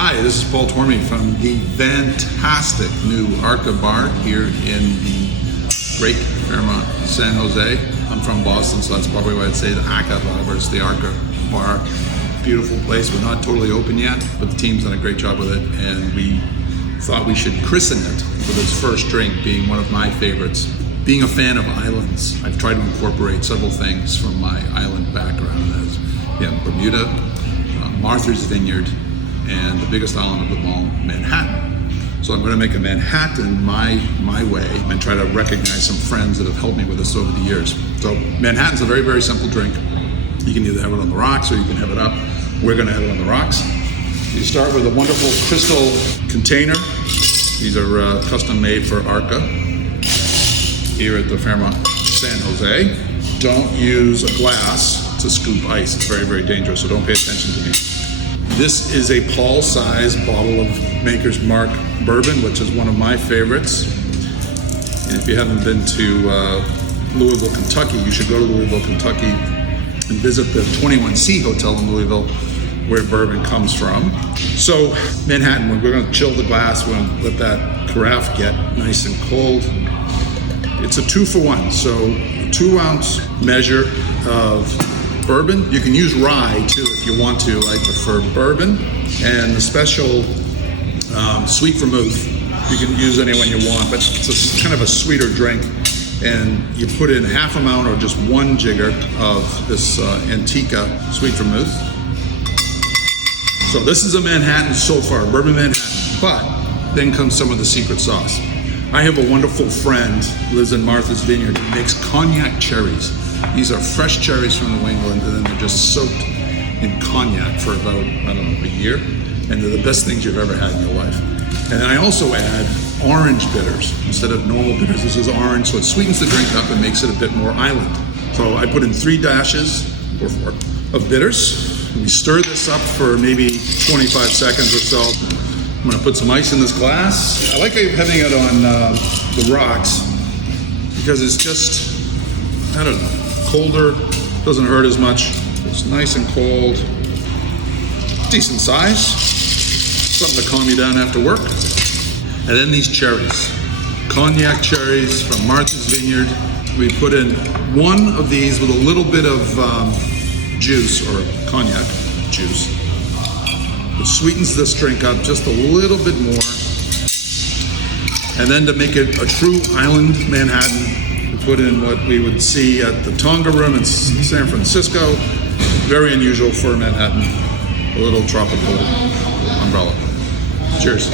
Hi, this is Paul Tormey from the fantastic new Arca bar here in the great Fairmont San Jose. I'm from Boston, so that's probably why I'd say the Arca bar versus the Arca bar. Beautiful place. We're not totally open yet, but the team's done a great job with it, and we thought we should christen it with its first drink being one of my favorites. Being a fan of islands, I've tried to incorporate several things from my island background, as Bermuda, Martha's Vineyard, and the biggest island of them all, Manhattan. So I'm going to make a Manhattan my way and try to recognize some friends that have helped me with this over the years. So Manhattan's a very, very simple drink. You can either have it on the rocks or you can have it up. We're going to have it on the rocks. You start with a wonderful crystal container. These are custom made for Arca here at the Fairmont San Jose. Don't use a glass to scoop ice. It's very, very dangerous, so don't pay attention to me. This is a Paul-sized bottle of Maker's Mark bourbon, which is one of my favorites. And if you haven't been to Louisville, Kentucky, you should go to Louisville, Kentucky and visit the 21C Hotel in Louisville, where bourbon comes from. So Manhattan, we're going to chill the glass. We're going to let that carafe get nice and cold. It's a 2-for-1, so a 2-ounce measure of bourbon. You can use rye too if you want to. I prefer bourbon, and the special sweet vermouth. You can use any one you want, but it's kind of a sweeter drink. And you put in half a mount or just one jigger of this Antica sweet vermouth. So this is a Manhattan so far, bourbon Manhattan. But then comes some of the secret sauce. I have a wonderful friend who lives in Martha's Vineyard who makes cognac cherries. These are fresh cherries from New England, and then they're just soaked in cognac for about, a year. And they're the best things you've ever had in your life. And then I also add orange bitters instead of normal bitters. This is orange, so it sweetens the drink up and makes it a bit more island. So I put in 3 dashes or 4 of bitters. We stir this up for maybe 25 seconds or so. I'm gonna put some ice in this glass. I like having it on the rocks because it's just, colder, doesn't hurt as much. It's nice and cold, decent size, something to calm you down after work. And then these cherries, cognac cherries from Martha's Vineyard. We put in 1 of these with a little bit of juice or cognac juice. It sweetens this drink up just a little bit more. And then to make it a true island Manhattan, we put in what we would see at the Tonga Room in San Francisco. Very unusual for Manhattan, a little tropical umbrella. Cheers.